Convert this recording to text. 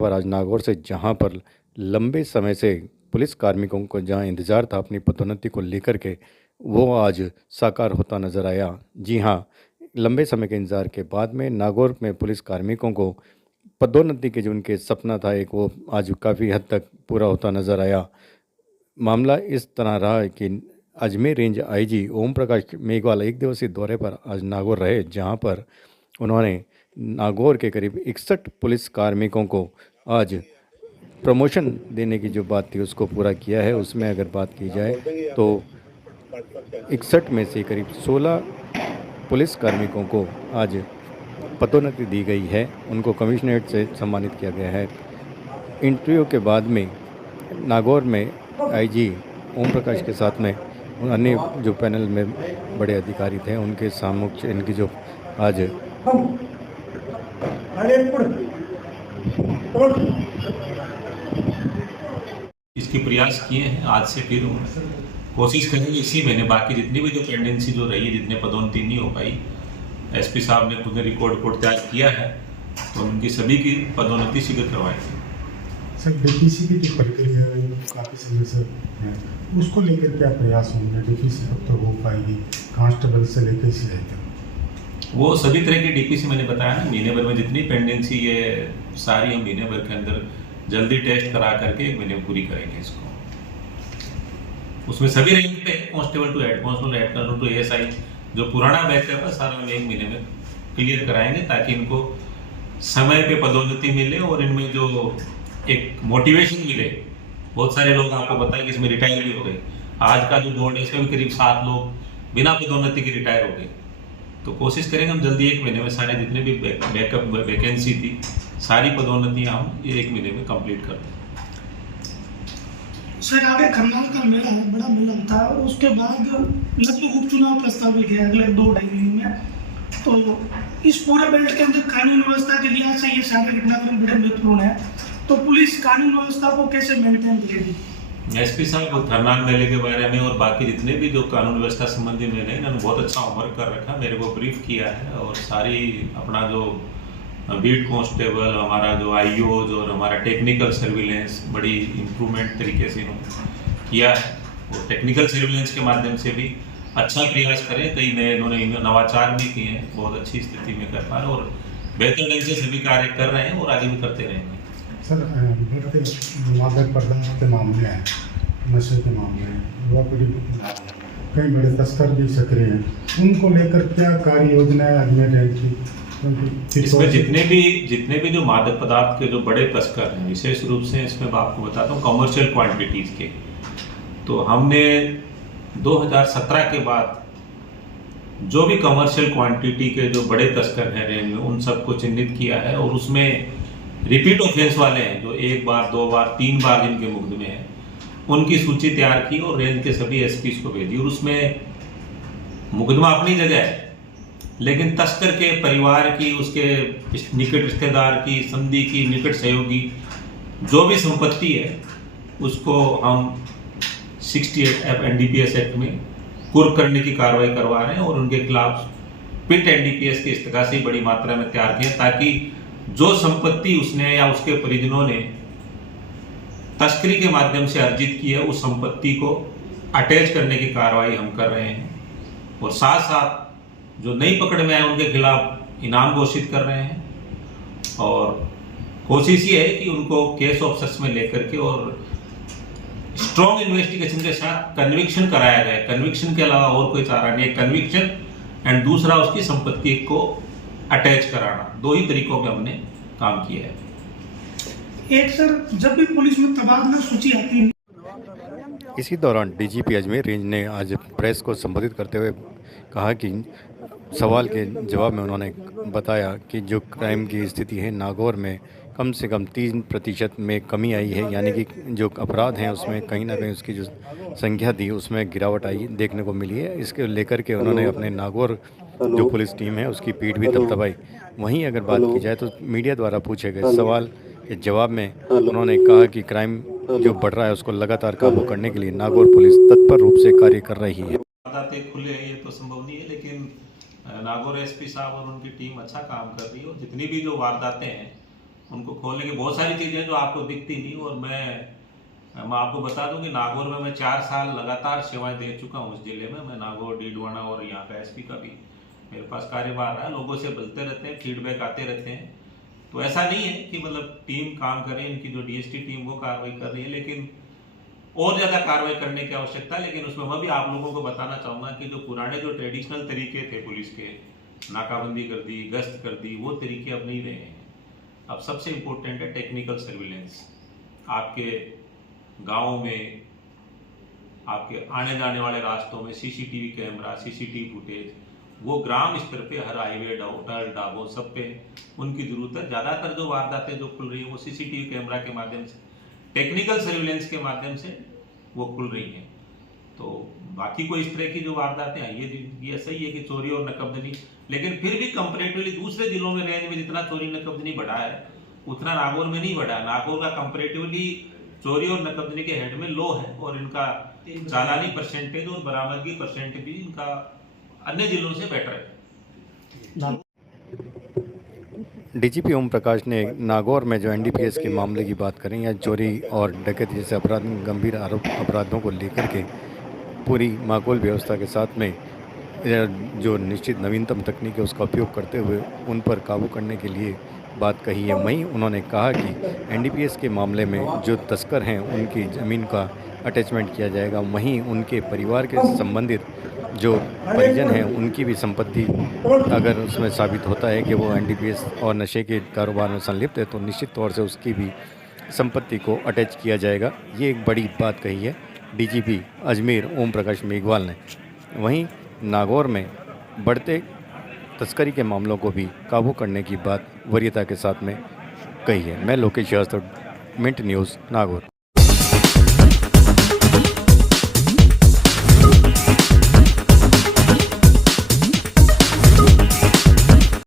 पर आज नागौर से जहां पर लंबे समय से पुलिस कार्मिकों को जहां इंतजार था अपनी पदोन्नति को लेकर के, वो आज साकार होता नजर आया। जी हां, लंबे समय के इंतजार के बाद में नागौर में पुलिस कार्मिकों को पदोन्नति के जो उनके सपना था एक, वो आज काफ़ी हद तक पूरा होता नजर आया। मामला इस तरह रहा है कि अजमेर रेंज आईजी ओम प्रकाश मेघवाल एक दिवसीय दौरे पर आज नागौर रहे, जहां पर उन्होंने नागौर के करीब 61 पुलिस कार्मिकों को आज प्रमोशन देने की जो बात थी उसको पूरा किया है। उसमें अगर बात की जाए तो 61 में से करीब 16 पुलिस कार्मिकों को आज पदोन्नति दी गई है, उनको कमिश्नरेट से सम्मानित किया गया है। इंटरव्यू के बाद में नागौर में आईजी ओम प्रकाश के साथ में अन्य जो पैनल में बड़े अधिकारी थे उनके सामने इनकी जो आज इसके प्रयास किए हैं। आज से फिर कोशिश करेंगे इसी महीने बाकी जितनी भी जो पेंडेंसी जो रही है, जितने पदोन्नति नहीं हो पाई, एसपी साहब ने खुद रिकॉर्ड तैयार किया है, तो उनकी सभी की पदोन्नति शीघ्र करवाएंगे। सर, डीपीसी की जो प्रक्रिया है काफ़ी समय से है, उसको लेकर क्या प्रयास होंगे? डीपीसी कब तक हो पाएगी? कांस्टेबल से लेकर सीआई तक वो सभी तरह की डीपीसी मैंने बताया ना, महीने भर में जितनी पेंडेंसी है सारी हम महीने भर के अंदर जल्दी टेस्ट करा करके एक महीने में पूरी करेंगे इसको। उसमें सभी रैंक पे constable to head constable, head constable to ASI, जो पुराना बैकअप है सारा हम एक महीने में क्लियर कराएंगे, ताकि इनको समय पे पदोन्नति मिले और इनमें जो एक मोटिवेशन मिले। बहुत सारे लोग आपको बताएं कि इसमें रिटायर भी हो गए। आज का जो बोर्ड है इसमें भी करीब 7 लोग बिना पदोन्नति के रिटायर हो गए। तो कोशिश करेंगे हम जल्दी एक महीने में सारे जितने भी बैकअप वैकेंसी थी सारी पदोन्नतियां हम एक महीने में कंप्लीट कर दें। सर, आगे करनाल का मेला है, बड़ा मेला होता है, उसके बाद लगभग उपचुनाव प्रस्तावित है अगले 2-2.5 महीने में। तो इस पूरे बेल्ट के अंदर कानून व्यवस्था के लिहाज से ये सारे घटनाक्रम बड़े महत्वपूर्ण है। तो पुलिस कानून व्यवस्था को कैसे मेंटेन करेगी? एसपी साहब धरनाल मेले के बारे में और बाकी जितने भी जो कानून व्यवस्था संबंधी मेले हैं, इन्होंने बहुत अच्छा होमवर्क कर रखा, मेरे को ब्रीफ किया है। और सारी अपना जो बीट कांस्टेबल, हमारा जो आईओज और हमारा टेक्निकल सर्विलेंस बड़ी इम्प्रूवमेंट तरीके से इन्होंने किया है। और टेक्निकल सर्विलेंस के माध्यम से भी अच्छा प्रयास करें। कई नए इन्होंने नवाचार भी किए हैं, बहुत अच्छी स्थिति में कर पा रहे हैं और बेहतर ढंग से सभी कार्य कर रहे हैं और आगे भी करते रहेंगे। सर, बढ़ते मादक पदार्थ के मामले हैं, नशे के मामले हैं, युवा पीढ़ी कई बड़े तस्कर भी सक्रिय हैं, उनको लेकर क्या कार्य योजना है अजमेर रेंज की? इसमें जितने भी जो मादक पदार्थ के जो बड़े तस्कर हैं, विशेष रूप से इसमें मैं आपको बताता हूँ कमर्शियल क्वांटिटीज के, तो हमने 2017 के बाद जो भी कमर्शियल क्वांटिटी के जो बड़े तस्कर हैं रेंज में, उन सबको चिन्हित किया है। और उसमें रिपीट ऑफेंस वाले हैं जो 1 बार 2 बार 3 बार जिनके मुकदमे हैं, उनकी सूची तैयार की और रेंज के सभी एसपीज को भेजी। और उसमें मुकदमा अपनी जगह है, लेकिन तस्कर के परिवार की, उसके निकट रिश्तेदार की, संधि की, निकट सहयोगी जो भी संपत्ति है उसको हम 68 एनडीपीएस एक्ट में कुर्क करने की कार्रवाई करवा रहे हैं और उनके खिलाफ पिट एनडीपीएस की इस्तगासी बड़ी मात्रा में तैयार की है, ताकि जो संपत्ति उसने या उसके परिजनों ने तस्करी के माध्यम से अर्जित की है उस संपत्ति को अटैच करने की कार्रवाई हम कर रहे हैं। और साथ साथ जो नई पकड़ में आए उनके खिलाफ इनाम घोषित कर रहे हैं। और कोशिश ये है कि उनको केस ऑफ सच में लेकर के और स्ट्रॉन्ग इन्वेस्टिगेशन के साथ कन्विक्शन कराया जाए। कन्विक्शन के अलावा और कोई चारा नहीं है, कन्विक्शन एंड दूसरा उसकी संपत्ति को अटैच कराना, 2 ही तरीकों पे हमने काम किया है। एक सर, जब भी पुलिस में तबादला सूची आती है। इसी दौरान डीजीपी अजमेर रेंज ने आज प्रेस को संबोधित करते हुए कहा कि सवाल के जवाब में उन्होंने बताया कि जो क्राइम की स्थिति है नागौर में कम से कम 3% में कमी आई है, यानी कि जो अपराध हैं उसमें कहीं ना कहीं उसकी जो संख्या थी उसमें गिरावट आई देखने को मिली है। इसके लेकर के उन्होंने अपने नागौर जो पुलिस टीम है उसकी पीठ भी थपथपाई। वहीं अगर बात की जाए तो मीडिया द्वारा पूछे गए सवाल के जवाब में उन्होंने कहा कि क्राइम जो बढ़ रहा है उसको लगातार काबू करने के लिए नागौर पुलिस तत्पर रूप से कार्य कर रही है। खुले ये तो संभव नहीं है, लेकिन नागौर एसपी साहब और उनकी टीम अच्छा काम कर रही है और जितनी भी जो वारदातें हैं उनको खोलने की बहुत सारी चीज़ें जो आपको दिखती नहीं। और मैं आपको बता दूं कि नागौर में मैं 4 साल लगातार सेवाएं दे चुका हूँ इस जिले में। मैं नागौर, डीडवाना और यहाँ का एसपी का भी मेरे पास कार्यभार रहा है। लोगों से मिलते रहते हैं, फीडबैक आते रहते हैं। तो ऐसा नहीं है कि मतलब टीम काम कर रही है, इनकी जो डीएसटी टीम वो कार्रवाई कर रही है, लेकिन और ज़्यादा कार्रवाई करने की आवश्यकता है। लेकिन उसमें मैं भी आप लोगों को बताना चाहूँगा कि जो पुराने जो ट्रेडिशनल तरीके थे पुलिस के, नाकाबंदी कर दी, गश्त कर दी, वो तरीके अब नहीं रहे हैं। अब सबसे इम्पोर्टेंट है टेक्निकल सर्विलेंस। आपके गाँव में, आपके आने जाने वाले रास्तों में सीसीटीवी कैमरा, सीसीटीवी फुटेज, वो ग्राम स्तर पे हर हाईवे, होटल, ढाबों, सब पे उनकी जरूरत है। ज़्यादातर जो वारदातें जो खुल रही है वो सीसीटीवी कैमरा के माध्यम से, टेक्निकल सर्विलेंस के माध्यम से वो खुल रही हैं। तो बाकी कोई इस तरह की जो वारदातें हैं, ये सही है कि चोरी और नकबदनी, लेकिन फिर भी कंपेरेटिवली दूसरे जिलों में रेंज में जितना चोरी नकबदनी बढ़ा है उतना नागौर में नहीं बढ़ा। नागौर का कंपेरेटिवली चोरी और नकबदनी के हेड में लो है, और इनका चालानी परसेंटेज और बरामदगी परसेंट भी इनका अन्य जिलों से बेटर है। डीजीपी ओम प्रकाश ने नागौर में जो एनडीपीएस के मामले की बात करें या चोरी और डकैती जैसे गंभीर अपराधों को लेकर के पूरी माकूल व्यवस्था के साथ में जो निश्चित नवीनतम तकनीक है उसका उपयोग करते हुए उन पर काबू करने के लिए बात कही है। वहीं उन्होंने कहा कि एनडीपीएस के मामले में जो तस्कर हैं उनकी ज़मीन का अटैचमेंट किया जाएगा, वहीं उनके परिवार के संबंधित जो परिजन हैं उनकी भी संपत्ति अगर उसमें साबित होता है कि वो एनडीपीएस और नशे के कारोबार में संलिप्त है तो निश्चित तौर से उसकी भी संपत्ति को अटैच किया जाएगा। ये एक बड़ी बात कही है डीजीपी अजमेर ओम प्रकाश मेघवाल ने। वहीं नागौर में बढ़ते तस्करी के मामलों को भी काबू करने की बात वरीयता के साथ में कही है। मैं लोकेश यादव, मिंट न्यूज़, नागौर।